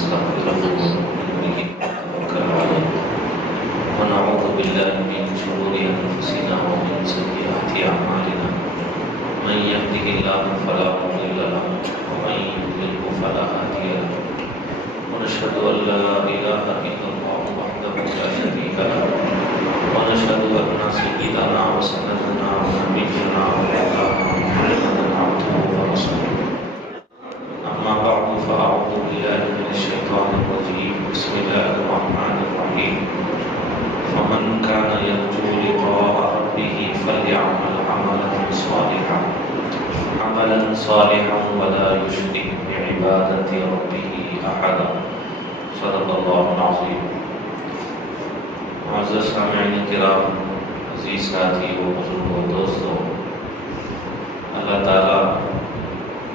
ونستغفره به ونتوكل عليه ونعوذ بالله من شرور أنفسنا ومن سيئات أعمالنا من يهده الله فلا مضل له ومن يضلل فلا هادي له ونشهد أن لا إله إلا الله وحده لا شريك له ونشهد أن سيدنا وسندنا ونبينا ومولانا محمدا عبده ورسوله أما بعد فأعوذ بالله من الشيطان الرجيم بسم الله الرحمن الرحيم فمن كان يرجو لقاء ربه فليعمل عملا صالحا ولا يشرك بعبادة ربه أحدا صدق الله العظيم. معزز سامعین کرام، عزیز ساتھی و بزرگوں دوستوں، اللہ تعالیٰ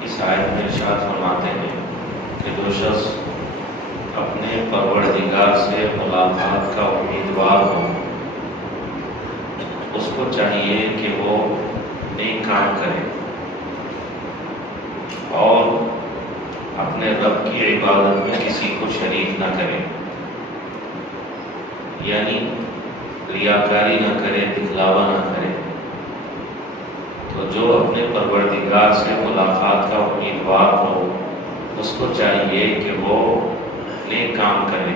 اس آیت میں ارشاد فرماتے ہیں کہ جو شخص اپنے پروردگار سے ملاقات کا امیدوار ہو اس کو چاہیے کہ وہ نیک کام کرے اور اپنے رب کی عبادت میں کسی کو شریک نہ کرے، یعنی ریاکاری نہ کرے، دکھلاوا نہ کرے۔ تو جو اپنے پروردگار سے ملاقات کا امیدوار ہو اس کو چاہیے کہ وہ نیک کام کرے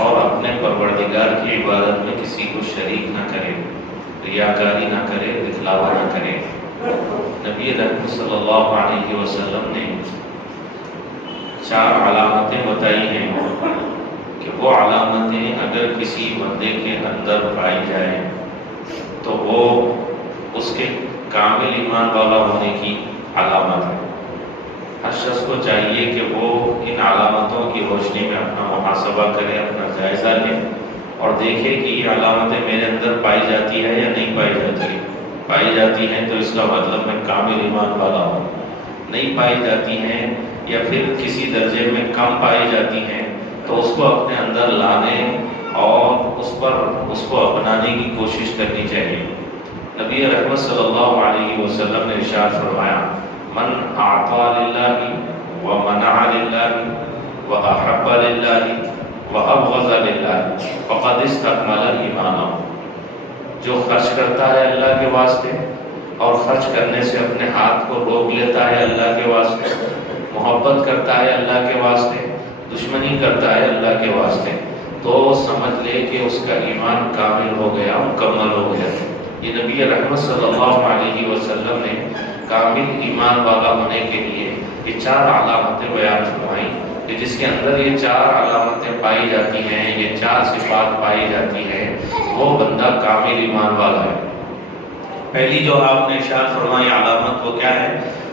اور اپنے پروردگار کی عبادت میں کسی کو شریک نہ کرے، ریاکاری نہ کرے، دکھلاوا نہ کرے۔ نبی رحمت صلی اللہ علیہ وسلم نے 4 علامتیں بتائی ہیں کہ وہ علامتیں اگر کسی بندے کے اندر پائی جائیں تو وہ اس کے کامل ایمان والا ہونے کی علامت ہے۔ ہر شخص کو چاہیے کہ وہ ان علامتوں کی روشنی میں اپنا محاسبہ کرے، اپنا جائزہ لے اور دیکھے کہ یہ علامتیں میرے اندر پائی جاتی ہے یا نہیں پائی جاتی ہے۔ پائی جاتی ہیں تو اس کا مطلب میں کامل ایمان والا ہوں، نہیں پائی جاتی ہیں یا پھر کسی درجے میں کم پائی جاتی ہیں تو اس کو اپنے اندر لانے اور اس کو اپنانے کی کوشش کرنی چاہیے۔ نبی رحمت صلی اللہ علیہ وسلم نے ارشاد فرمایا، من اعطى للہ ومنع للہ واحب للہ وابغض للہ فقد استکمل ایمانہ۔ جو خرچ کرتا ہے اللہ کے واسطے اور خرچ کرنے سے اپنے ہاتھ کو روک لیتا ہے اللہ کے واسطے، محبت کرتا ہے اللہ کے واسطے، دشمنی کرتا ہے اللہ کے واسطے، تو سمجھ لے کہ اس کا ایمان کامل ہو گیا، مکمل ہو گیا۔ یہ نبی رحمت صلی اللہ علیہ وسلم نے کامل ایمان والا ہونے کے لیے یہ 4 علامتیں بیان فرمائیں کہ جس کے اندر یہ 4 علامتیں پائی جاتی ہیں، یہ 4 صفات پائی جاتی ہیں، وہ بندہ کامل ایمان والا ہے۔ پہلی جو آپ نے ارشاد فرمائی علامت وہ کیا ہے؟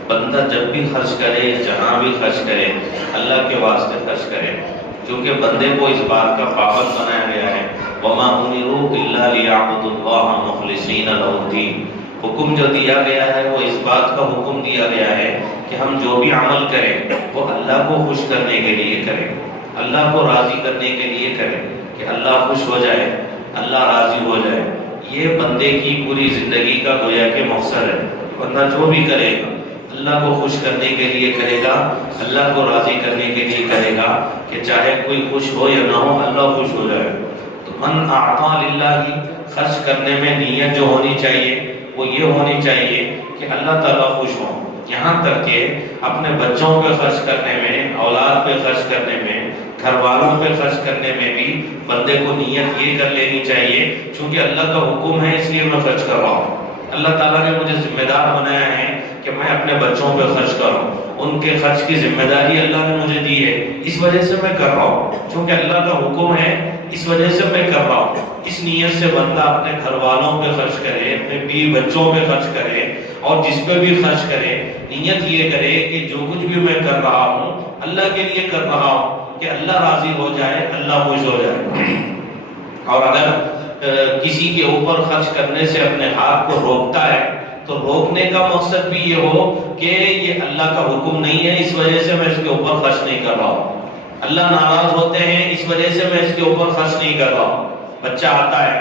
بندہ جب بھی خرچ کرے، جہاں بھی خرچ کرے، اللہ کے واسطے خرچ کرے، کیونکہ بندے کو اس بات کا پابند بنایا گیا ہے وَمَا أُمِرُوا إِلَّا لِيَعْبُدُوا اللَّهَ مُخْلِصِينَ لَهُ الدِّينَ۔ حکم جو دیا گیا ہے وہ اس بات کا حکم دیا گیا ہے کہ ہم جو بھی عمل کریں وہ اللہ کو خوش کرنے کے لیے کریں، اللہ کو راضی کرنے کے لیے کریں کہ اللہ خوش ہو جائے، اللہ راضی ہو جائے۔ یہ بندے کی پوری زندگی کا گویا کہ مقصد ہے۔ بندہ جو بھی کرے گا اللہ کو خوش کرنے کے لیے کرے گا، اللہ کو راضی کرنے کے لیے کرے گا کہ چاہے کوئی خوش ہو یا نہ ہو اللہ خوش ہو جائے۔ تو من اعطا للہ، خرچ کرنے میں نیت جو ہونی چاہیے وہ یہ ہونی چاہیے کہ اللہ تعالیٰ خوش ہوں۔ یہاں تک کہ اپنے بچوں پہ خرچ کرنے میں، اولاد پہ خرچ کرنے میں، گھر والوں پہ خرچ کرنے میں بھی بندے کو نیت یہ کر لینی چاہیے چونکہ اللہ کا حکم ہے اس لیے میں خرچ کر رہا ہوں، اللہ تعالیٰ نے مجھے ذمہ دار بنایا ہے کہ میں اپنے بچوں پہ خرچ کروں، ان کے خرچ کی ذمہ داری اللہ نے مجھے دی ہے، اس وجہ سے میں کر رہا ہوں، چونکہ اللہ کا حکم ہے اس وجہ سے میں کر رہا ہوں۔ اس نیت سے بندہ اپنے گھر والوں پہ خرچ کرے، اپنے بیوی بچوں پہ خرچ کرے اور جس پہ بھی خرچ کرے نیت یہ کرے کہ جو کچھ بھی میں کر رہا ہوں اللہ کے لیے کر رہا ہوں کہ اللہ راضی ہو جائے، اللہ خوش ہو جائے۔ اور اگر کسی کے اوپر خرچ کرنے سے اپنے ہاتھ کو روکتا ہے تو روکنے کا مقصد بھی یہ ہو کہ یہ اللہ کا حکم نہیں ہے اس وجہ سے میں اس کے اوپر خرچ نہیں کر رہا ہوں، اللہ ناراض ہوتے ہیں اس وجہ سے میں اس کے اوپر خرچ نہیں کر رہا ہوں۔ بچہ آتا ہے،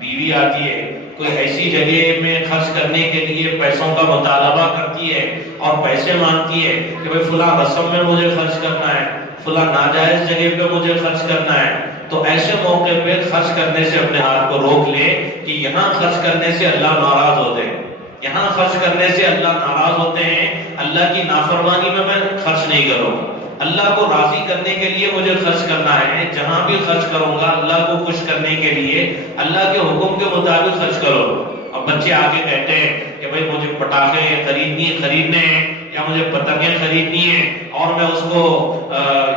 بیوی آتی ہے، کوئی ایسی جگہ میں خرچ کرنے کے لیے پیسوں کا مطالبہ کرتی ہے اور پیسے مانگتی ہے کہ بھئی فلاں رسم میں مجھے خرچ کرنا ہے، فلاں ناجائز جگہ پہ مجھے خرچ کرنا ہے، تو ایسے موقع پہ خرچ کرنے سے اپنے ہاتھ کو روک لے کہ یہاں خرچ کرنے سے اللہ ناراض ہوتے ہیں، یہاں خرچ کرنے سے اللہ ناراض ہوتے ہیں، اللہ کی نافرمانی میں خرچ نہیں کروں گا، اللہ کو راضی کرنے کے لیے مجھے خرچ کرنا ہے، جہاں بھی خرچ کروں گا اللہ کو خوش کرنے کے لیے اللہ کے حکم کے مطابق خرچ کرو۔ اب بچے آگے کہتے ہیں کہ بھائی مجھے پٹاخے خریدنے ہیں یا مجھے پتنگیں خریدنی ہیں اور میں اس کو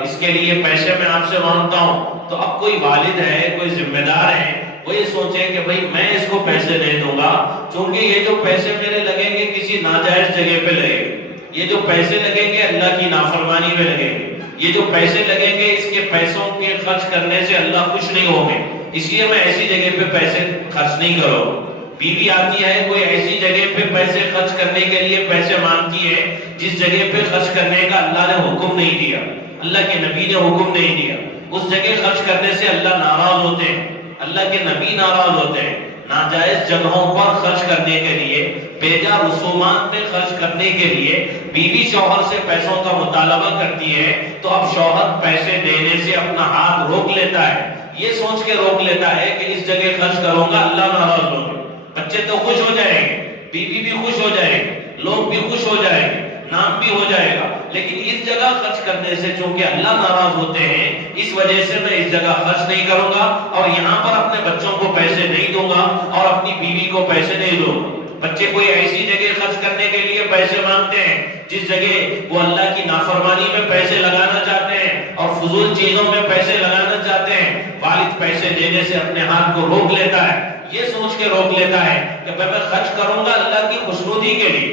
اس کے لیے پیسے میں آپ سے مانگتا ہوں، تو اب کوئی والد ہے، کوئی ذمہ دار ہے، وہ یہ سوچے کہ بھائی میں اس کو پیسے نہیں دوں گا، چونکہ یہ جو پیسے میرے لگیں گے کسی ناجائز جگہ پہ لگیں گے، یہ جو پیسے لگیں گے اللہ کی نافرمانی میں لگیں گے، یہ جو پیسے لگیں گے اس کے پیسوں کے خرچ کرنے سے اللہ خوش نہیں ہوں گے، اس لیے میں ایسی جگہ پہ پیسے خرچ نہیں کروں۔ بیوی آتی ہے، کوئی ایسی جگہ پہ پیسے خرچ کرنے کے لیے پیسے مانگتی ہے جس جگہ پہ خرچ کرنے کا اللہ نے حکم نہیں دیا، اللہ کے نبی نے حکم نہیں دیا، اس جگہ خرچ کرنے سے اللہ ناراض ہوتے ہیں، اللہ کے نبی ناراض ہوتے ہیں۔ ناجائز جگہوں پر خرچ کرنے کے لیے، بیجا رسومات میں خرچ کرنے کے لیے بیوی شوہر سے پیسوں کا مطالبہ کرتی ہے تو اب شوہر پیسے دینے سے اپنا ہاتھ روک لیتا ہے، یہ سوچ کے روک لیتا ہے کہ اس جگہ خرچ کروں گا اللہ ناراض ہوگا، بچے تو خوش ہو جائیں گے، بیوی بھی خوش ہو جائے گی، لوگ بھی خوش ہو جائیں گے، نام بھی ہو جائے گا، لیکن اس جگہ خرچ کرنے سے چونکہ اللہ ناراض ہوتے ہیں اس وجہ سے میں اس جگہ خرچ نہیں کروں گا اور یہاں پر اپنے بچوں کو پیسے نہیں دوں گا اور اپنی بیوی کو پیسے نہیں دوں گا۔ بچے کوئی ایسی جگہ خرچ کرنے کے لیے پیسے مانگتے ہیں جس جگہ وہ اللہ کی نافرمانی میں پیسے لگانا چاہتے ہیں اور فضول چیزوں میں پیسے لگانا چاہتے ہیں، والد پیسے دینے سے اپنے ہاتھ کو روک لیتا ہے، یہ سوچ کے روک لیتا ہے کہ میں خرچ کروں گا اللہ کی خوشنودی کے لیے،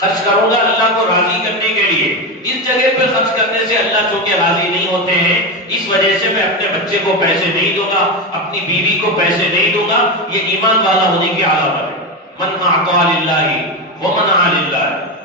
خرچ کروں گا اللہ کو راضی کرنے کے لیے، اس جگہ پہ خرچ کرنے سے اللہ چونکہ راضی نہیں ہوتے ہیں اس وجہ سے میں اپنے بچے کو پیسے نہیں دوں گا، اپنی بیوی کو پیسے نہیں دوں گا، یہ ایمان والا ہونے کی علامت ہے۔ من اعطى للہ ومنع للہ،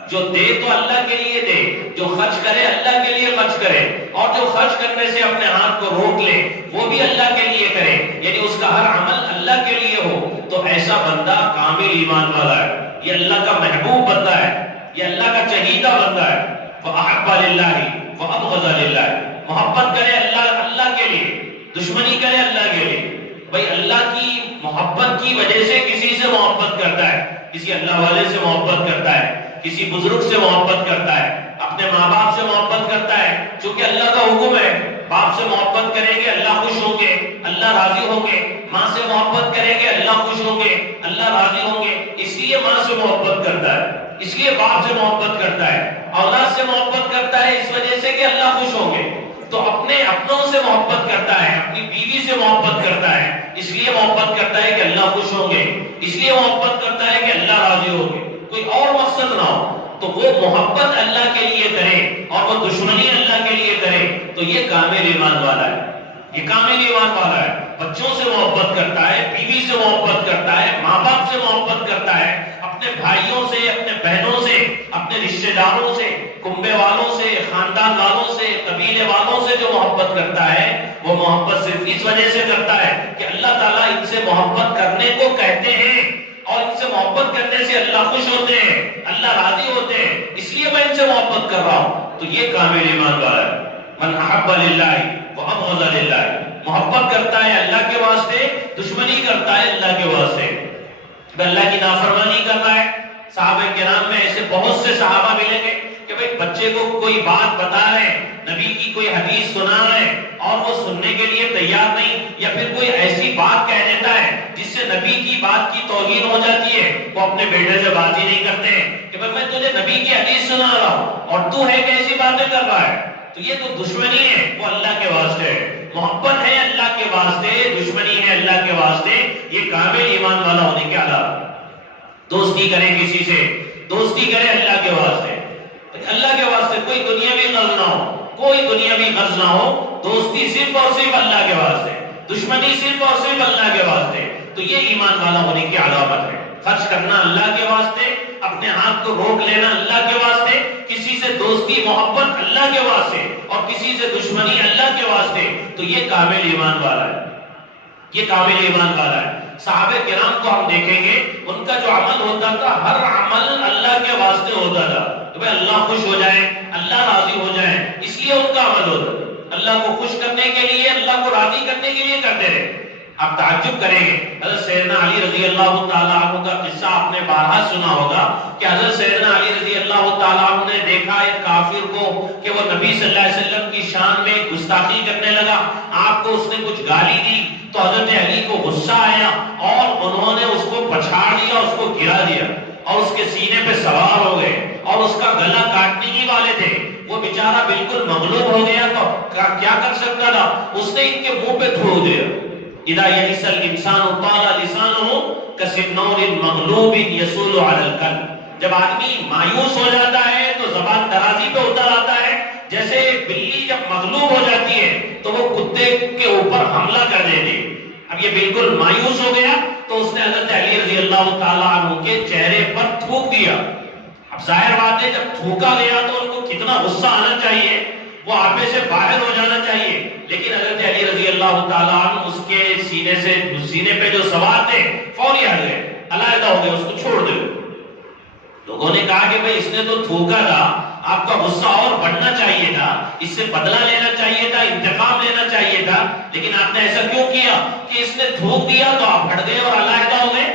جو دے تو اللہ کے لیے دے، جو خرچ کرے اللہ کے لیے خرچ کرے، اور جو خرچ کرنے سے اپنے ہاتھ کو روک لے وہ بھی اللہ کے لیے کرے، یعنی اس کا ہر عمل اللہ کے لیے ہو، تو ایسا بندہ کامل ایمان والا ہے، یہ اللہ کا محبوب بندہ ہے، یہ اللہ کا چہیتا بندہ ہے۔ فَأَحَبَّ لِلَّهِ وَأَبْغَضَ لِلَّهِ، محبت کرے اللہ کے لیے، دشمنی کرے اللہ کے لیے۔ بھائی اللہ کی محبت کی وجہ سے کسی سے محبت کرتا ہے، کسی اللہ والے سے محبت کرتا ہے، کسی بزرگ سے محبت کرتا ہے، اپنے ماں باپ سے محبت کرتا ہے چونکہ اللہ کا حکم ہے، باپ سے محبت کریں گے اللہ خوش ہوں گے، اللہ راضی ہوں گے، ماں سے محبت کریں گے اللہ خوش ہوں گے، اللہ راضی ہوں گے، اس لیے ماں سے محبت کرتا ہے، اس لیے باپ سے محبت کرتا ہے، اولاد سے محبت کرتا ہے اس وجہ سے کہ اللہ خوش ہوں گے، تو اپنے اپنوں سے محبت کرتا ہے، اپنی بیوی سے محبت کرتا ہے اس لیے محبت کرتا ہے کہ اللہ خوش ہوں گے، اس لیے محبت کرتا ہے کہ اللہ راضی ہوں گے، کوئی اور مقصد نہ ہو، تو وہ محبت اللہ کے لیے کرے اور وہ دشمنی اللہ کے لیے کرے تو یہ کامل ایمان والا ہے، یہ کامل ایمان والا ہے۔ بچوں سے محبت کرتا ہے، بیوی سے محبت کرتا ہے، ماں باپ سے محبت کرتا ہے، اپنے بھائیوں سے، اپنے بہنوں سے، اپنے رشتہ داروں سے، کنبے والوں سے، خاندان والوں سے، قبیلے والوں سے جو محبت کرتا ہے وہ محبت صرف اس وجہ سے کرتا ہے کہ اللہ تعالیٰ ان سے محبت کرنے کو کہتے ہیں اور ان سے محبت کرنے سے اللہ خوش ہوتے ہیں، اللہ راضی ہوتے ہیں، اس لیے میں ان سے محبت کر رہا ہوں، تو یہ کامل ایمان والا ہے۔ من احب للہ وابغض للہ، محبت کرتا ہے اللہ کے واسطے، دشمنی کرتا ہے اللہ کے واسطے، اللہ کی نافرمانی کرتا ہے۔ صحابہ کرام میں ایسے بہت سے صحابہ ملیں گے کہ بھئی بچے کو کوئی بات بتا رہے ہیں، نبی کی کوئی حدیث سنا رہے ہیں اور وہ سننے کے لیے تیار نہیں، یا پھر کوئی ایسی بات کہہ دیتا ہے جس سے نبی کی بات کی توہین ہو جاتی ہے، وہ اپنے بیٹے سے بات ہی نہیں کرتے ہیں کہ بھئی میں تجھے نبی کی حدیث سنا رہا ہوں اور تو ہے کیسی باتیں کر رہا ہے، تو یہ تو دشمنی ہے، وہ اللہ کے واسطے ہے۔ محبت ہے اللہ کے واسطے، دشمنی ہے اللہ کے واسطے، یہ کامل ایمان والا ہونے کے علامت۔ دوستی کرے کسی سے، دوستی کرے اللہ کے واسطے، اللہ کے واسطے، کوئی دنیاوی غرض نہ ہو، کوئی دنیاوی غرض نہ ہو، دوستی صرف اور صرف اللہ کے واسطے، دشمنی صرف اور صرف اللہ کے واسطے، تو یہ ایمان والا ہونے کی علامت ہے۔ خرچ کرنا اللہ کے واسطے، اپنے ہاتھ کو روک لینا اللہ کے واسطے، کسی سے دوستی محبت اللہ کے واسطے اور کسی سے دشمنی اللہ کے واسطے، تو یہ کامل ایمان والا ہے، یہ کامل ایمان والا ہے۔ صحابہ کرام کو ہم دیکھیں گے ان کا جو عمل ہوتا تھا ہر عمل اللہ کے واسطے ہوتا تھا، کہ بھئی اللہ خوش ہو جائے، اللہ راضی ہو جائے، اس لیے ان کا عمل ہوتا تھا۔ اللہ کو خوش کرنے کے لیے، اللہ کو راضی کرنے کے لیے کرتے رہے۔ آپ تعجب کریں گے، حضرت سیدنا علی رضی اللہ تعالیٰ عنہ کا قصہ آپ نے بارہا سنا ہوگا کہ حضرت سیدنا علی رضی اللہ تعالیٰ عنہ نے دیکھا ایک کافر کو کہ وہ نبی صلی اللہ علیہ وسلم کی شان میں گستاخی کرنے لگا، آپ کو اس نے کچھ گالی دی تو حضرت علی کو غصہ آیا اور انہوں نے اس کو پچھاڑ دیا، اس کو گرا دیا اور اس کے سینے پہ سوار ہو گئے اور اس کا گلا کاٹنے ہی والے تھے۔ وہ بیچارہ بالکل مغلوب ہو گیا تو کیا کر سکتا تھا؟ اس نے ان کے منہ پہ تھوک دیا۔ اذا یئس الانسان طال لسانه کسنور مغلوب یسول علی القلب۔ جب آدمی مایوس ہو جاتا ہے تو زبان درازی پہ اتر آتا ہے، جیسے بلی جب مغلوب ہو جاتی ہے تو وہ کتے کے اوپر حملہ کر دیتی ہے۔ اب یہ بالکل مایوس ہو گیا تو اس نے حضرت علی رضی اللہ تعالیٰ عنہ کے چہرے پر تھوک دیا۔ اب ظاہر بات ہے جب تھوکا گیا تو ان کو کتنا غصہ آنا چاہیے، وہ آپے سے باہر ہو جانا چاہیے، لیکن حضرت علی رضی اللہ تعالیٰ عنہ اس کے سینے پہ جو سوار تھے فوری ہٹ گئے، علیحدہ ہو گئے، اس کو چھوڑ دے۔ لوگوں نے کہا کہ بھئی اس نے تو تھوکا تھا، آپ کا غصہ اور بڑھنا چاہیے تھا، اس سے بدلہ لینا چاہیے تھا، انتقام لینا چاہیے تھا، لیکن آپ نے ایسا کیوں کیا کہ اس نے تھوک دیا تو آپ ہٹ گئے اور علیحدہ ہو گئے۔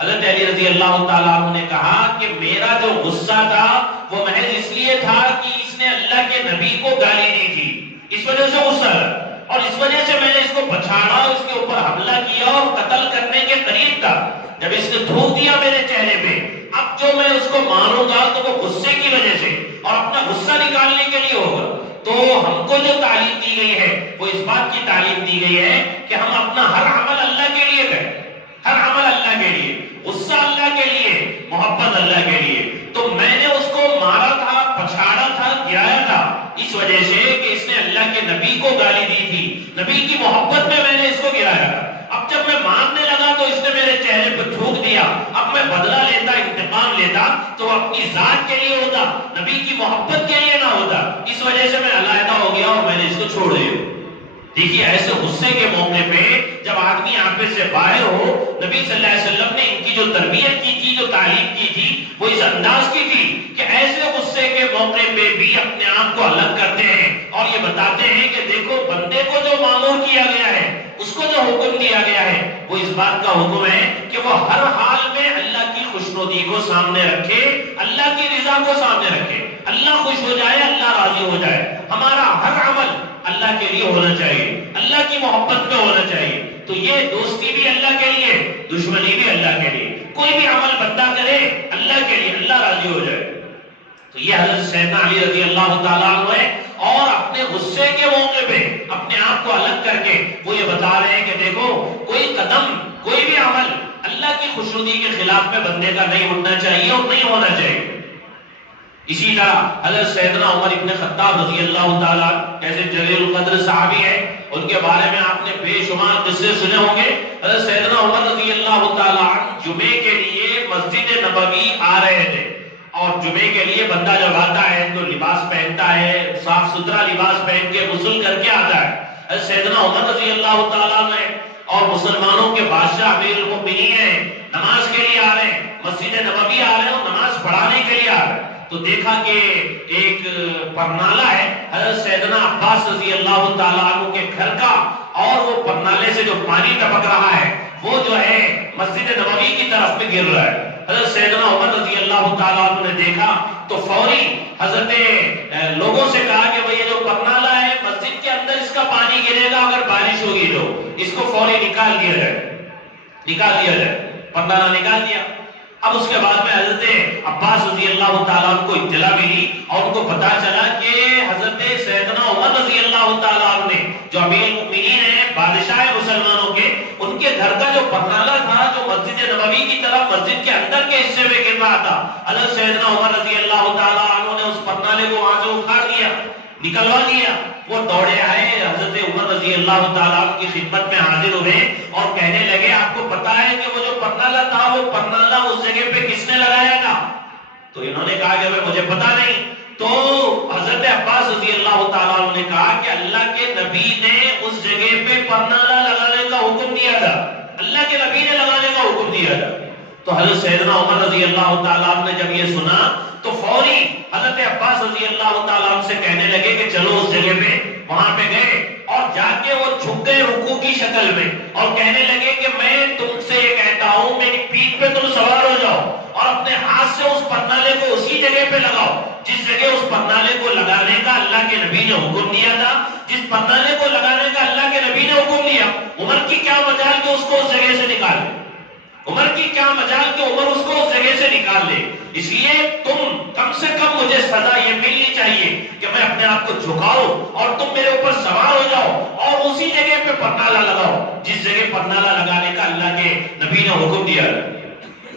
حضرت علی رضی اللہ تعالیٰ عنہ نے کہا کہ میرا جو غصہ تھا وہ محض اس لیے تھا کہ اس نے اللہ کے نبی کو گالی دی تھی، اس وجہ سے غصہ ہے، اور اس وجہ سے میں نے اس کو پچھاڑا، اس کے اوپر حملہ کیا اور قتل کرنے کے قریب تھا۔ جب اس نے تھوک دیا میرے چہرے پہ، اب جو میں اس کو ماروں گا تو وہ غصے کی وجہ سے اور اپنا غصہ نکالنے کے لیے ہوگا۔ تو ہم کو جو تعلیم دی گئی ہے وہ اس بات کی تعلیم دی گئی ہے کہ ہم اپنا ہر عمل اللہ کے لیے کریں، ہر عمل اللہ کے لیے، غصہ اللہ کے لیے، محبت اللہ کے لیے۔ تو میں نے اس کو مارا تھا، پچھاڑا تھا، گرایا تھا اس وجہ سے کہ اس نے اللہ کے نبی کو گالی دی تھی، نبی کی محبت میں میں نے اس کو گرایا تھا۔ اب جب میں مارنے لگا تو اس نے میرے چہرے پہ تھوک دیا، اب میں بدلہ لیتا، انتقام لیتا تو وہ اپنی ذات کے لیے ہوتا، نبی کی محبت کے لیے نہ ہوتا، اس وجہ سے میں علیحدہ ہو گیا اور میں نے اس کو چھوڑ دیا۔ دیکھیے ایسے غصے کے موقع پہ جب آدمی آپے سے باہر ہو، نبی صلی اللہ علیہ وسلم نے ان کی جو تربیت کی تھی، جو تعلیم کی تھی، وہ اس انداز کی تھی کہ ایسے غصے کے موقع پہ بھی اپنے آپ کو الگ کرتے ہیں اور یہ بتاتے ہیں کہ دیکھو بندے کو جو معمور کیا گیا ہے، اس کو جو حکم دیا گیا ہے وہ اس بات کا حکم ہے کہ وہ ہر حال میں اللہ کی خوشنودی کو سامنے رکھے، اللہ کی رضا کو سامنے رکھے، اللہ خوش ہو جائے، اللہ راضی ہو جائے۔ ہمارا ہر عمل اللہ کے لیے ہونا چاہیے، اللہ کی محبت میں ہونا چاہیے۔ تو یہ دوستی بھی اللہ کے لیے، دشمنی بھی اللہ کے لیے، کوئی بھی عمل بندہ کرے اللہ کے لیے، اللہ راضی ہو جائے۔ تو یہ حضرت سیدنا علی رضی اللہ تعالیٰ عنہ ہے، اور اپنے غصے کے موقع پہ اپنے آپ کو الگ کر کے وہ یہ بتا رہے ہیں کہ دیکھو کوئی قدم، کوئی بھی عمل اللہ کی خوشنودی کے خلاف میں بندے کا نہیں اٹھنا چاہیے اور نہیں ہونا چاہیے۔ اسی طرح حضرت سیدنا عمر ابن خطاب رضی اللہ تعالیٰ ایسے جلیل القدر صحابی ہیں، ان کے بارے میں آپ نے بے شمار قصے سنے ہوں گے۔ حضرت سیدنا عمر رضی اللہ تعالیٰ جمعے کے لیے مسجد نبوی آ رہے تھے، اور جمعے کے لیے بندہ جب آتا ہے تو لباس پہنتا ہے، صاف ستھرا لباس پہن کے غسل کر کے آتا ہے۔ حضرت سیدنا عمر رضی اللہ تعالیٰ نے اور مسلمانوں کے بادشاہ امیر المؤمنین ہیں، نماز کے لیے آ رہے ہیں، مسجد نبوی آ رہے ہیں اور نماز پڑھانے کے لیے آ رہے ہیں۔ تو دیکھا کہ ایک پرنالہ ہے حضرت سیدنا عباس رضی اللہ تعالیٰ عنہ کے گھر کا، اور وہ پرنالے سے جو پانی ٹپک رہا ہے وہ جو ہے مسجد نبوی کی طرف میں گر رہا ہے۔ حضرت سیدنا عمر رضی اللہ تعالیٰ عنہ نے دیکھا تو فوری حضرت لوگوں سے کہا کہ بھئی یہ جو پرنالہ ہے مسجد کے اندر اس کا پانی گرے گا، اگر بارش ہوگی تو اس کو فوری نکال دیا جائے۔ پرنالہ نکال دیا۔ اب اس کے بعد میں حضرت عباس رضی اللہ تعالیٰ عنہ کو اطلاع ملی اور ان کو پتا چلا کہ حضرت سیدنا عمر رضی اللہ تعالیٰ عنہ نے جو امیر المؤمنین ہیں، بادشاہ مسلمانوں کے، ان کے گھر کا جو پرنالہ تھا جو مسجد نبوی کی طرف مسجد کے اندر کے حصے میں گر رہا تھا، حضرت سیدنا عمر رضی اللہ تعالیٰ عنہ نے اس پرنالے کو وہاں سے اکھاڑ دیا، نکلوا دیا۔ وہ دوڑے آئے حضرت عمر رضی اللہ تعالیٰ عنہ کی خدمت میں حاضر ہوئے اور کہنے لگے آپ کو پتا ہے کہ وہ جو پرنالہ تھا وہ پرنالہ اس جگہ پہ کس نے لگایا تھا؟ تو انہوں نے کہا کہ مجھے پتا نہیں۔ تو حضرت عباس رضی اللہ تعالیٰ عنہ نے کہا کہ اللہ کے نبی نے اس جگہ پہ پرنالہ لگانے کا حکم دیا تھا، اللہ کے نبی نے لگانے کا حکم دیا تھا۔ تو حضرت سیدنا عمر رضی اللہ تعالیٰ عنہ نے جب یہ سنا تو فوری حضرت عباس رضی اللہ تعالیٰ عنہ سے کہنے لگے کہ چلو اس جگہ پہ وہاں پہ گئے اور جا کے وہ جھک گئے رکوع کی شکل میں اور کہنے لگے کہ میں تم سے یہ کہتا ہوں میری پیٹھ پہ تم سوار ہو جاؤ اور اپنے ہاتھ سے اس پرنالے کو اسی جگہ پہ لگاؤ جس جگہ اس پرنالے کو لگانے کا اللہ کے نبی نے حکم دیا تھا، جس پرنالے کو لگانے کا اللہ کے نبی نے حکم دیا۔ عمر کی کیا مجال کہ اس کو اس جگہ سے نکال لے، عمر کی کیا مجال کہ عمر اس کو اس جگہ سے نکال لے۔ اس لیے تم کم سے کم مجھے سزا یہ ملنی چاہیے کہ میں اپنے آپ کو جھکاؤں اور تم میرے اوپر سوار ہو جاؤ اور اسی جگہ پہ پرنالہ لگاؤ جس جگہ پرنالہ لگانے کا اللہ کے نبی نے حکم دیا۔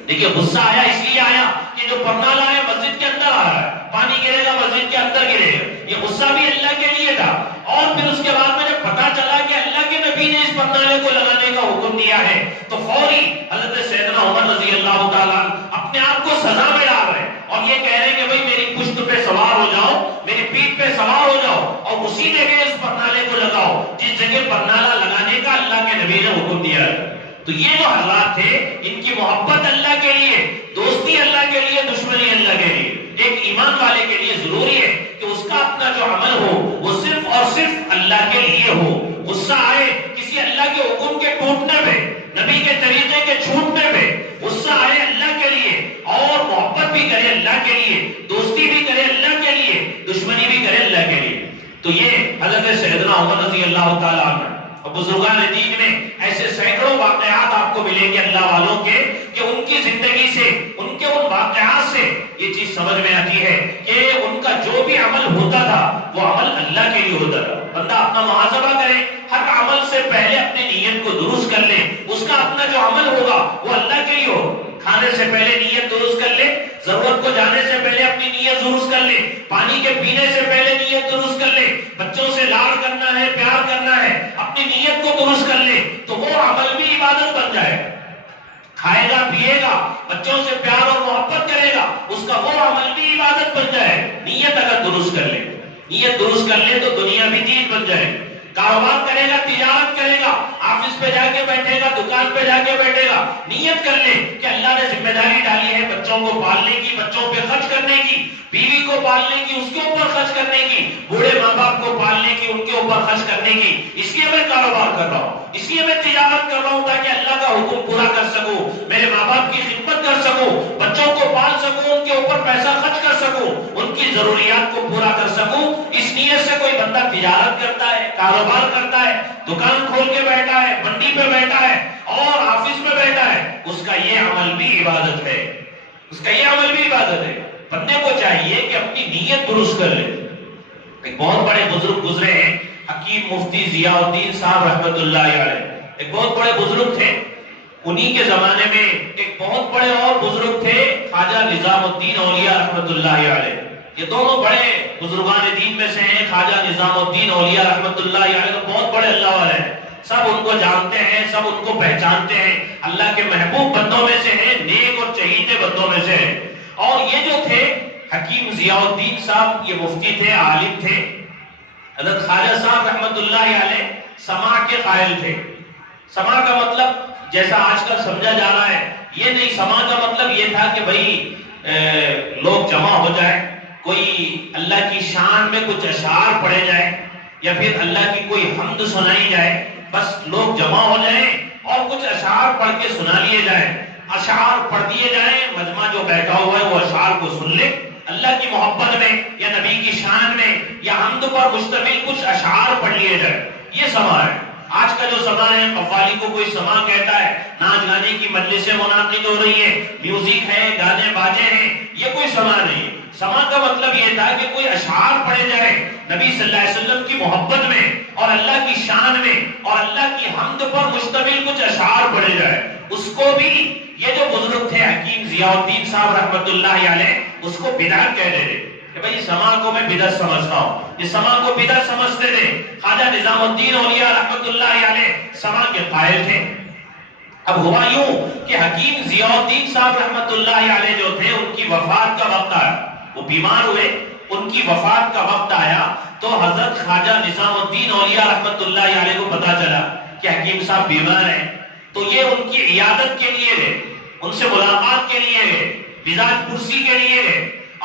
دیکھیے غصہ آیا اس لیے آیا کہ جو پرنالہ ہے مسجد کے اندر آ رہا ہے، پانی گرے گا مسجد کے اندر گرے گا، یہ غصہ بھی اللہ کے لیے تھا۔ اور پھر اس کے بعد میں جب پتا چلا کہ اللہ کے نبی نے اس پرنالے کو لگانے کا حکم دیا ہے تو فوری حضرت سیدنا عمر رضی اللہ تعالیٰ اپنے آپ کو سزا میں ڈال رہے ہیں اور یہ کہہ رہے ہیں کہ بھئی میری پشت پہ سوار ہو جاؤ، میری پیٹھ پہ سوار ہو جاؤ اور اسی جگہ اس پرنالے کو لگاؤ جس جگہ پرنالہ لگانے کا اللہ کے نبی نے حکم دیا ہے۔ تو یہ جو حضرات تھے ان کی محبت اللہ کے لیے، دوستی اللہ کے لیے، دشمنی اللہ کے لیے۔ ایک ایمان والے کے لیے ضروری ہے کہ اس کا اپنا جو عمل ہو وہ صرف اور صرف اللہ کے لیے ہو۔ غصہ آئے کسی اللہ کے حکم کے ٹوٹنے پہ، نبی کے طریقے کے چھوٹنے پہ، غصہ آئے اللہ کے لیے اور محبت بھی کرے اللہ کے لیے، دوستی بھی کرے اللہ کے لیے، دشمنی بھی کرے اللہ کے لیے۔ تو یہ حضرت سیدنا عمر رضی اللہ تعالیٰ عنہ اور بزرگان دین میں ایسے سینکڑوں واقعات آپ کو ملیں گے اللہ والوں کے کہ ان کی زندگی سے، ان کے ان واقعات سے یہ چیز سمجھ میں آتی ہے کہ ان کا جو بھی عمل ہوتا تھا وہ عمل اللہ کے لیے ہوتا تھا۔ بندہ اپنا محاسبہ کرے، ہر عمل سے پہلے اپنی نیت کو درست کر لے، اس کا اپنا جو عمل ہوگا وہ اللہ کے لیے ہو۔ کھانے سے پہلے نیت درست کر لے، ضرورت کو جانے سے پہلے اپنی نیت درست کر لے، پانی کے پینے سے پہلے نیت درست کر لے، بچوں سے لاڑ کرنا ہے، پیار کرنا ہے، اپنی نیت کو درست کر لے تو وہ عمل بھی عبادت بن جائے۔ کھائے گا پیے گا، بچوں سے پیار اور محبت کرے گا، اس کا وہ عمل بھی عبادت بن جائے۔ نیت اگر درست کر لے، نیت درست کر لے تو دنیا بھی دین بن جائے۔ کاروبار کرے گا، تجارت کرے گا، آفس پہ جا کے بیٹھے گا، دکان پہ جا کے بیٹھے گا، نیت کر لے کہ اللہ نے ذمہ داری ڈالی ہے بچوں کو پالنے کی، بچوں پہ خرچ کرنے کی، بیوی کو پالنے کی، اس کے اوپر خرچ کرنے کی، بوڑھے ماں باپ کو پالنے کی، ان کے اوپر خرچ کرنے کی، اس لیے میں کاروبار کر رہا ہوں، اس لیے میں تجارت کر رہا ہوں تاکہ اللہ کا حکم پورا کر سکوں، میرے ماں باپ کی خدمت کر سکوں، بچوں کو پال سکوں، ان کے اوپر پیسہ خرچ کر سکوں، ان کی ضروریات کو پورا کر سکوں۔ اس نیت سے کوئی بندہ تجارت کرتا ہے، کاروبار کرتا ہے، دکان کھول کے بیٹھا ہے، منڈی پہ بیٹھا ہے اور آفس میں بیٹھا ہے، اس کا یہ عمل بھی عبادت ہے، اس کا یہ عمل بھی عبادت ہے۔ بندے کو چاہیے کہ اپنی نیت درست کر لے۔ ایک بہت بڑے بزرگ گزرے ہیں، حکیم مفتی ضیاء الدین صاحب رحمۃ اللہ علیہ، ایک بہت بڑے بزرگ تھے۔ انہی کے زمانے میں ایک بہت بڑے اور بزرگ تھے خواجہ نظام الدین اولیاء رحمۃ اللہ علیہ۔ یہ دونوں بڑے بزرگان دین میں سے ہیں۔ خواجہ نظام الدین اولیاء رحمۃ اللہ علیہ بہت بڑے اللہ والے ہیں، سب ان کو جانتے ہیں، سب ان کو پہچانتے ہیں، اللہ کے محبوب بندوں میں سے ہیں، نیک اور چہیتے بندوں میں سے ہیں۔ اور یہ جو تھے حکیم ضیاء الدین صاحب، یہ مفتی تھے، عالم تھے۔ حضرت خواجہ صاحب رحمۃ اللہ علیہ سماع کے قائل تھے۔ سماع کا مطلب جیسا آج کل سمجھا جا رہا ہے یہ نہیں، سماع کا مطلب یہ تھا کہ بھئی لوگ جمع ہو جائیں، کوئی اللہ کی شان میں کچھ اشعار پڑھے جائیں یا پھر اللہ کی کوئی حمد سنائی جائے، بس لوگ جمع ہو جائیں اور کچھ اشعار پڑھ کے سنا لیے جائیں، اشعار پڑھ دیے جائیں، مجمع جو بیٹھا ہوا ہے وہ اشعار کو سن لے، اللہ کی محبت میں یا نبی کی شان میں یا حمد پر مشتمل کچھ اشعار پڑھ لیے جائیں، یہ سماع ہے۔ آج کا جو سماع ہے، قوالی کو کوئی سماع کہتا ہے، ناچ گانے کی مجلسیں منعقد ہو رہی ہیں، میوزک ہے، گانے باجے ہیں، یہ کوئی سماع نہیں۔ سماع کا مطلب یہ تھا کہ کوئی اشعار پڑھے جائے نبی صلی اللہ علیہ وسلم کی محبت میں اور اللہ کی شان میں اور اللہ کی حمد پر مشتمل کچھ اشعار پڑھے جائے۔ اس کو بھی یہ جو بزرگ تھے حکیم ضیاء الدین صاحب رحمۃ اللہ علیہ اس کو بدعت کہہ رہے تھے کہ بھائی سماع کو میں بدعت سمجھتا ہوں، یہ سماع کو بدعت سمجھتے تھے۔ خواجہ نظام الدین اولیاء رحمۃ اللہ علیہ سماع کے قائل تھے۔ اب ہوا یوں کہ حکیم ضیاء الدین صاحب رحمۃ اللہ علیہ جو تھے ان کی وفات کا وقت آیا، وہ بیمار ہوئے، ان کی وفات کا وقت آیا تو حضرت خواجہ نظام الدین اولیاء رحمۃ اللہ علیہ کو پتا چلا کہ حکیم صاحب بیمار ہیں، تو یہ ان کی عیادت کے لیے گئے، ان سے ملاقات کے لیے گئے، مزاج پرسی کے لیے گئے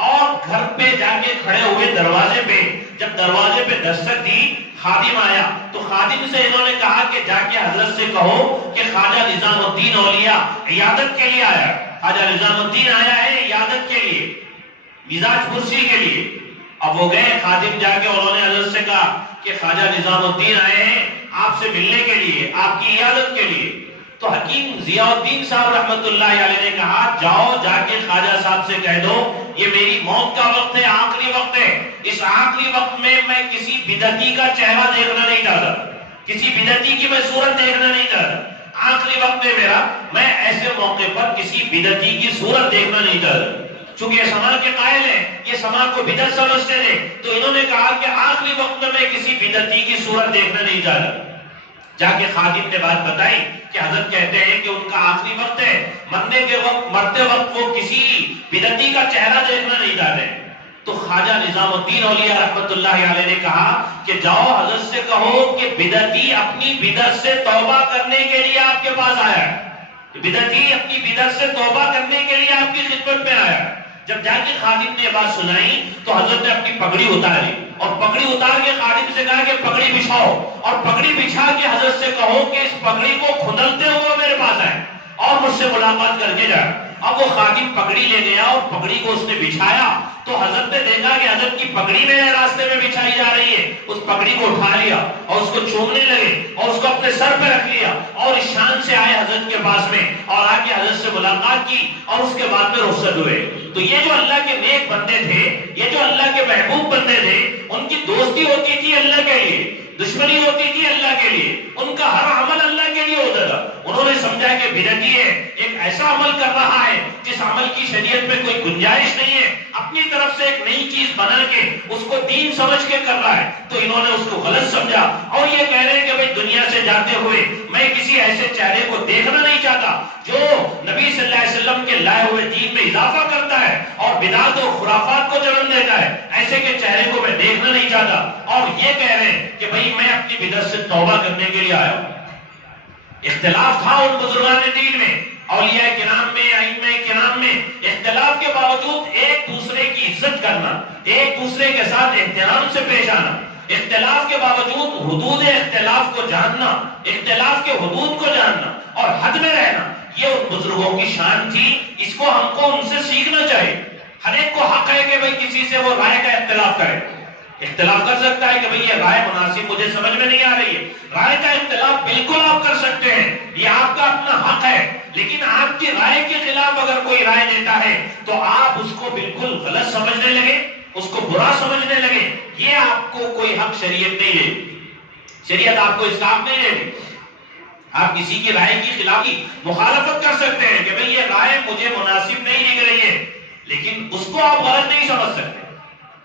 اور گھر پہ جا کے کھڑے ہوئے دروازے پہ، جب دروازے پہ دستک دی، خادم آیا تو خادم سے انہوں نے کہا کہ جا کے حضرت سے کہو کہ خواجہ نظام الدین اولیاء عیادت کے لیے آیا، خواجہ نظام الدین آیا ہے عیادت کے لیے، مزاج پرسی کے لیے۔ اب وہ گئے، خادم جا کے انہوں نے حضرت سے کہا کہ خواجہ نظام الدین آئے ہیں آپ سے ملنے کے لیے، آپ کی عیادت کے لیے۔ تو حکیم ضیاء الدین صاحب رحمت اللہ علیہ نے کہا جاؤ جا کے خواجہ صاحب سے کہہ دو یہ میری موت کا وقت ہے، آخری وقت ہے، اس آخری وقت میں کسی بدعتی کا چہرہ دیکھنا نہیں چاہتا، کسی بدعتی کی میں صورت دیکھنا نہیں چاہتا، آخری وقت ہے میرا، میں ایسے موقع پر کسی بدعتی کی صورت دیکھنا نہیں چاہتا۔ چونکہ یہ سما کے قائل ہیں، یہ سما کو بدعت سمجھتے تھے، تو انہوں نے کہا کہ آخری وقت میں کسی بدعتی کی صورت دیکھنا نہیں چاہتا۔ جا کے خادم نے بات بتائی کہ حضرت کہتے ہیں کہ ان کا آخری وقت ہے، مرنے کے وقت، مرتے وقت وہ کسی بدعتی کا چہرہ دیکھنا نہیں چاہتے۔ تو خواجہ نظام الدین اولیاء رحمت اللہ علیہ نے کہا کہ جاؤ حضرت سے کہو کہ بدعتی اپنی بدعت سے توبہ کرنے کے لیے آپ کے پاس آیا ہے، بدعتی اپنی بدعت سے توبہ کرنے کے لیے آپ کی خدمت میں آیا ہے۔ جب جا کے خادم نے یہ بات سنائی تو حضرت نے اپنی پگڑی اتاری اور پگڑی اتار کے خادم سے کہا کہ پگڑی بچھاؤ، اور پگڑی بچھا کے حضرت سے کہو کہ اس پگڑی کو کھدلتے ہوئے میرے پاس آئے اور مجھ سے ملاقات کر کے جائے۔ اب وہ خادم پگڑی لے گیا اور پگڑی کو اس نے بچھایا تو حضرت نے دیکھا کہ حضرت کی پگڑی میرے راستے میں بچھائی جا رہی ہے، اس پگڑی کو اٹھا لیا اور اس کو چومنے لگے اور اس کو اپنے سر پہ رکھ لیا اور اس شان سے آئے حضرت کے پاس میں اور آ کے حضرت سے ملاقات کی اور اس کے بعد میں رخصت ہوئے۔ تو یہ جو اللہ کے نیک بندے تھے، یہ جو اللہ کے محبوب بندے تھے، ان کی دوستی ہوتی تھی اللہ کے لیے، دشمنی ہوتی تھی اللہ کے لیے، ان کا ہر عمل اللہ کے لیے ہوتا تھا۔ انہوں نے سمجھا کہ بدعتی ہے، ایک ایسا عمل کر رہا ہے جس عمل کی شریعت میں کوئی گنجائش نہیں ہے، اپنی طرف سے ایک نئی چیز بنا کے اس کو دین سمجھ کے کر رہا ہے، تو انہوں نے اس کو غلط سمجھا اور یہ کہہ رہے ہیں کہ بھئی دنیا سے جاتے ہوئے میں کسی ایسے چہرے کو دیکھنا نہیں چاہتا جو نبی صلی اللہ علیہ وسلم کے لائے ہوئے دین میں اضافہ کرتا ہے اور بدعت اور خرافات کو جنم دیتا ہے، ایسے کے چہرے کو میں دیکھنا نہیں چاہتا، اور یہ کہہ رہے ہیں کہ بھئی میں اپنی بدعت سے توبہ کرنے کے لیے آیا ہوں۔ اختلاف تھا ان بزرگان دین میں، اولیاء کرام میں، ائمہ کرام میں، اختلاف کے باوجود ایک دوسرے کی عزت کرنا، ایک دوسرے کے ساتھ احترام سے پیش آنا، اختلاف کے باوجود حدود اختلاف کو جاننا، اختلاف کے حدود کو جاننا اور حد میں رہنا، یہ ان بزرگوں کی شان تھی۔ اس کو ہم کو ان سے سیکھنا چاہیے۔ ہر ایک کو حق ہے کہ بھئی کسی سے وہ رائے کا اختلاف کرے، اختلاف کر سکتا ہے کہ بھئی یہ رائے مناسب مجھے سمجھ میں نہیں آ رہی ہے، رائے کا اختلاف بالکل آپ کر سکتے ہیں، یہ آپ کا اپنا حق ہے، لیکن آپ کی رائے کے خلاف اگر کوئی رائے دیتا ہے تو آپ اس کو بالکل غلط سمجھنے لگے، اس کو برا سمجھنے لگے، یہ آپ کو کوئی حق شریعت نہیں دے، شریعت آپ کو اس کا حق نہیں دے۔ آپ کسی کی رائے کی خلافی مخالفت کر سکتے ہیں کہ بھئی یہ رائے مجھے مناسب نہیں لگ رہی ہے، لیکن اس کو آپ غلط نہیں سمجھ سکتے۔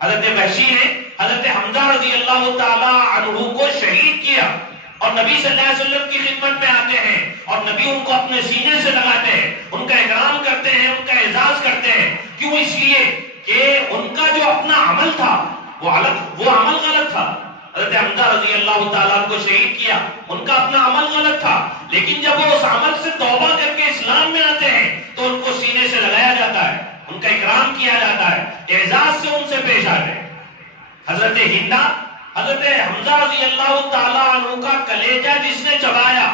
حضرت وحشی نے حضرت حمزہ رضی اللہ تعالی عنہ کو شہید کیا اور نبی صلی اللہ علیہ وسلم کی خدمت میں آتے ہیں اور نبی ان کو اپنے سینے سے لگاتے ہیں، ان کا اکرام کرتے ہیں، ان کا اعزاز کرتے ہیں۔ کیوں؟ اس لیے کہ ان کا جو اپنا عمل تھا وہ عمل غلط تھا۔ حضرت حمزہ رضی اللہ تعالیٰ کو شہید کیا، ان کا اپنا عمل غلط تھا، لیکن جب وہ اس عمل سے توبہ کر کے اسلام میں آتے ہیں تو ان کو سینے سے لگایا جاتا ہے، ان کا اکرام کیا جاتا ہے، اعزاز سے ان سے پیش آتے ہیں۔ حضرت ہندا، حضرت حمزہ رضی اللہ تعالیٰ عنہ کا کلیجہ جس نے چبایا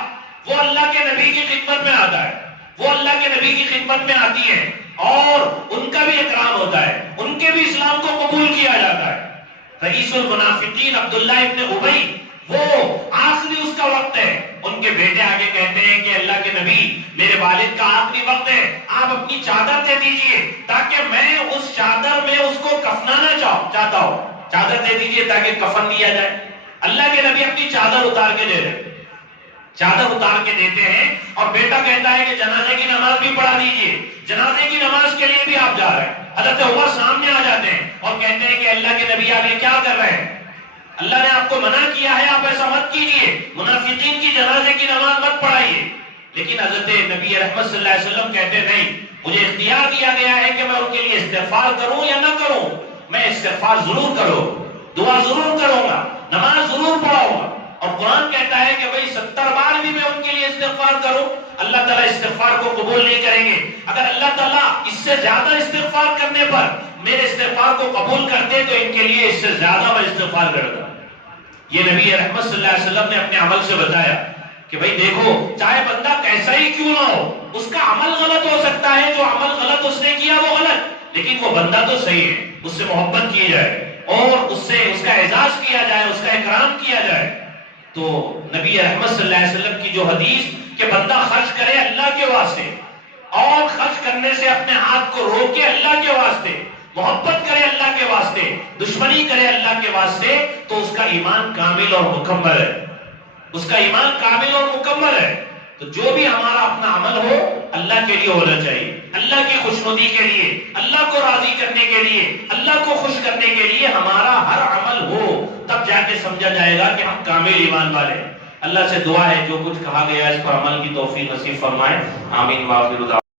وہ اللہ کے نبی کی خدمت میں آتا ہے، وہ اللہ کے نبی کی خدمت میں آتی ہے اور ان کا بھی اکرام ہوتا ہے، ان کے بھی اسلام کو قبول کیا جاتا ہے۔ رئیس المنافقین عبداللہ ابن ابی، وہ آخری اس کا وقت ہے، ان کے بیٹے آگے کہتے ہیں کہ اللہ کے نبی میرے والد کا آخری وقت ہے، آپ اپنی چادر دے دیجئے تاکہ میں اس چادر میں اس کو کفنانا چاہتا ہوں، چادر دے دیجئے تاکہ کفن دیا جائے۔ اللہ کے نبی اپنی چادر اتار کے دے رہے، چادر اتار کے دیتے ہیں اور بیٹا کہتا ہے کہ جنازے کی نماز بھی پڑھا دیجئے، جنازے کی نماز کے لیے بھی آپ جا رہے ہیں۔ حضرت عمر سامنے آ جاتے ہیں اور کہتے ہیں کہ اللہ کے نبی آپ یہ کیا کر رہے ہیں؟ اللہ نے آپ کو منع کیا ہے، آپ ایسا مت کیجئے، منافقین کی جنازے کی نماز مت پڑھائیے۔ لیکن حضرت نبی رحمت صلی اللہ علیہ وسلم کہتے نہیں، مجھے اختیار دیا گیا ہے کہ میں ان کے لیے استغفار کروں یا نہ کروں، میں استغفار ضرور کروں، دعا ضرور کروں گا، نماز ضرور پڑھاؤں گا۔ اور قرآن کہتا ہے کہ بھئی 70 بار بھی میں ان کے لیے استغفار کروں، اللہ تعالیٰ استغفار کو قبول نہیں کریں گے۔ اگر اللہ تعالیٰ اس سے زیادہ استغفار کرنے پر میرے استغفار کو قبول کرتے تو ان کے لیے اس سے زیادہ میں استغفار کرتا. یہ نبی رحمت صلی اللہ علیہ وسلم نے اپنے عمل سے بتایا کہ بھئی دیکھو، چاہے بندہ کیسا ہی کیوں نہ ہو، اس کا عمل غلط ہو سکتا ہے، جو عمل غلط اس نے کیا وہ غلط، لیکن وہ بندہ تو صحیح ہے، اس سے محبت کی جائے اور اس سے اس کا اعزاز کیا جائے، اس کا اکرام کیا جائے. تو نبی رحمت صلی اللہ علیہ وسلم کی جو حدیث کہ بندہ خرچ کرے اللہ کے واسطے اور خرچ کرنے سے اپنے ہاتھ کو روکے اللہ کے واسطے، محبت کرے اللہ کے واسطے، دشمنی کرے اللہ کے واسطے، تو اس کا ایمان کامل اور مکمل ہے. اس کا ایمان کامل اور مکمل ہے. تو جو بھی ہمارا اپنا عمل ہو اللہ کے لیے ہونا چاہیے، اللہ کی خوشنودی کے لیے، اللہ کو راضی کرنے کے لیے، اللہ کو خوش کرنے کے لیے ہمارا ہر عمل ہو، تب جا کے سمجھا جائے گا کہ ہم کامل ایمان والے ہیں. اللہ سے دعا ہے جو کچھ کہا گیا اس پر عمل کی توفیق نصیب فرمائے. آمین. واخر دعوانا